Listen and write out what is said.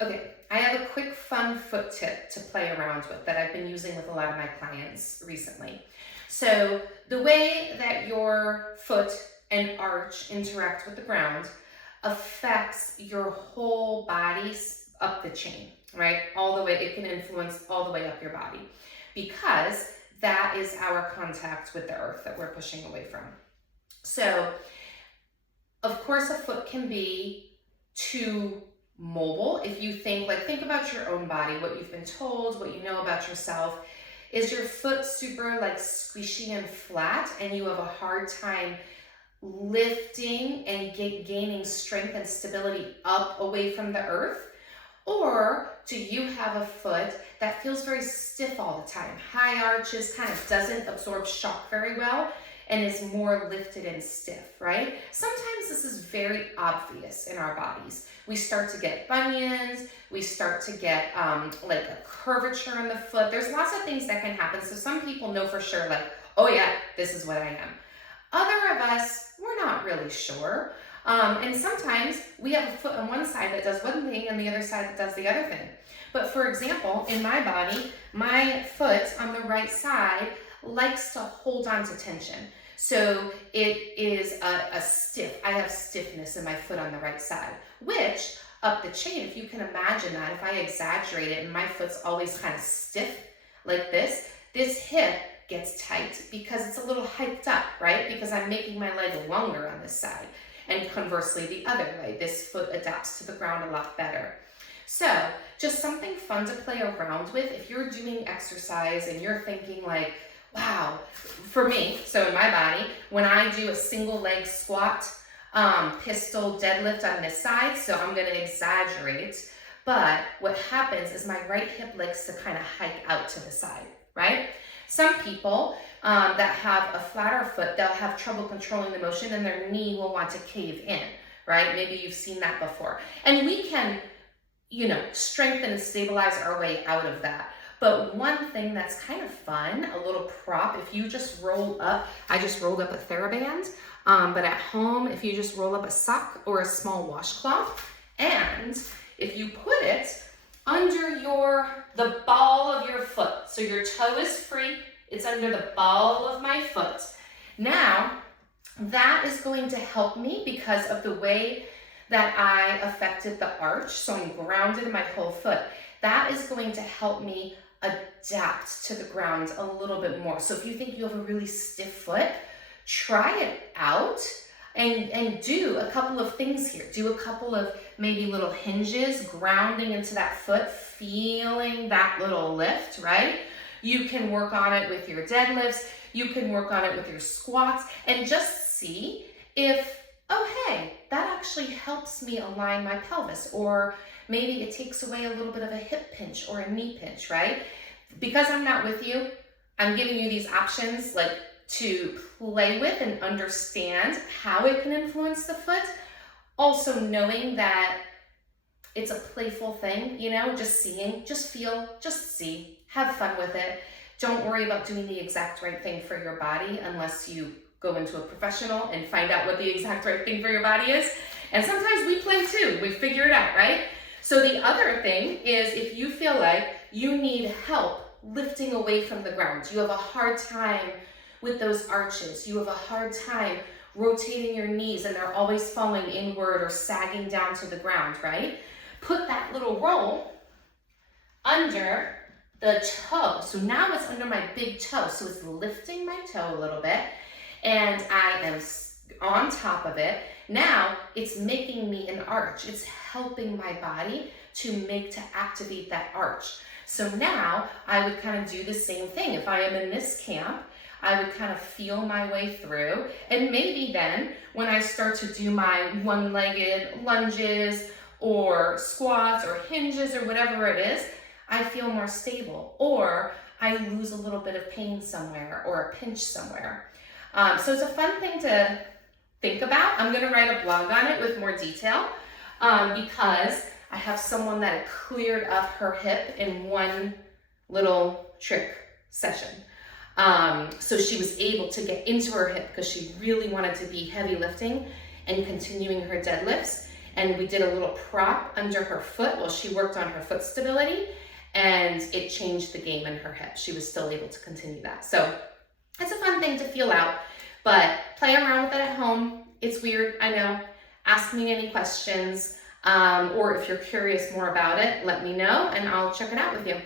Okay, I have a quick fun foot tip to play around with that I've been using with a lot of my clients recently. So the way that your foot and arch interact with the ground affects your whole body up the chain, right? All the way, it can influence all the way up your body because that is our contact with the earth that we're pushing away from. So, of course, a foot can be too mobile. If you think about your own body, what you've been told, what you know about yourself. Is your foot super like squishy and flat and you have a hard time lifting and gaining strength and stability up away from the earth? Or do you have a foot that feels very stiff all the time? High arches, kind of doesn't absorb shock very well and is more lifted and stiff, right? Sometimes this is very obvious in our bodies. We start to get bunions, we start to get like a curvature in the foot. There's lots of things that can happen. So some people know for sure, like, oh yeah, this is what I am. Other of us, we're not really sure. And sometimes we have a foot on one side that does one thing and the other side that does the other thing. But for example, in my body, my foot on the right side likes to hold on to tension. So it is a stiff, I have stiffness in my foot on the right side, which up the chain, if you can imagine that, if I exaggerate it and my foot's always kind of stiff like this hip gets tight because it's a little hiked up, right? Because I'm making my leg longer on this side. And conversely, the other way, this foot adapts to the ground a lot better. So just something fun to play around with. If you're doing exercise and you're thinking like, wow, for me, so in my body, when I do a single leg squat, pistol deadlift on this side, so I'm gonna exaggerate, but what happens is my right hip likes to kind of hike out to the side, right? Some people that have a flatter foot, they'll have trouble controlling the motion and their knee will want to cave in, right? Maybe you've seen that before. And we can, strengthen and stabilize our way out of that. But one thing that's kind of fun, a little prop, if you just roll up, I just rolled up a TheraBand, but at home, if you just roll up a sock or a small washcloth, and if you put it under the ball of your foot, so your toe is free, it's under the ball of my foot. Now, that is going to help me because of the way that I affected the arch, so I'm grounded in my whole foot. That is going to help me adapt to the ground a little bit more. So if you think you have a really stiff foot, try it out and do a couple of things here. Do a couple of maybe little hinges, grounding into that foot, feeling that little lift, right? You can work on it with your deadlifts, you can work on it with your squats, and just see if, oh hey, that actually helps me align my pelvis, or maybe it takes away a little bit of a hip pinch or a knee pinch, right? Because I'm not with you, I'm giving you these options like to play with and understand how it can influence the foot. Also knowing that it's a playful thing, just seeing, just feel, just see, have fun with it. Don't worry about doing the exact right thing for your body unless you go into a professional and find out what the exact right thing for your body is. And sometimes we play too, we figure it out, right? So the other thing is if you feel like you need help lifting away from the ground, you have a hard time with those arches, you have a hard time rotating your knees and they're always falling inward or sagging down to the ground, right? Put that little roll under the toe. So now it's under my big toe. So it's lifting my toe a little bit and I am on top of it. Now it's making me an arch. It's helping my body to activate that arch. So now I would kind of do the same thing. If I am in this camp, I would kind of feel my way through. And maybe then when I start to do my one-legged lunges or squats or hinges or whatever it is, I feel more stable, or I lose a little bit of pain somewhere or a pinch somewhere. So it's a fun thing to think about. I'm gonna write a blog on it with more detail because I have someone that cleared up her hip in one little trick session. So she was able to get into her hip because she really wanted to be heavy lifting and continuing her deadlifts. and we did a little prop under her foot while she worked on her foot stability, and it changed the game in her hip. She was still able to continue that. So it's a fun thing to feel out, but play around with it at home. It's weird, I know. Ask me any questions, or if you're curious more about it, let me know and I'll check it out with you.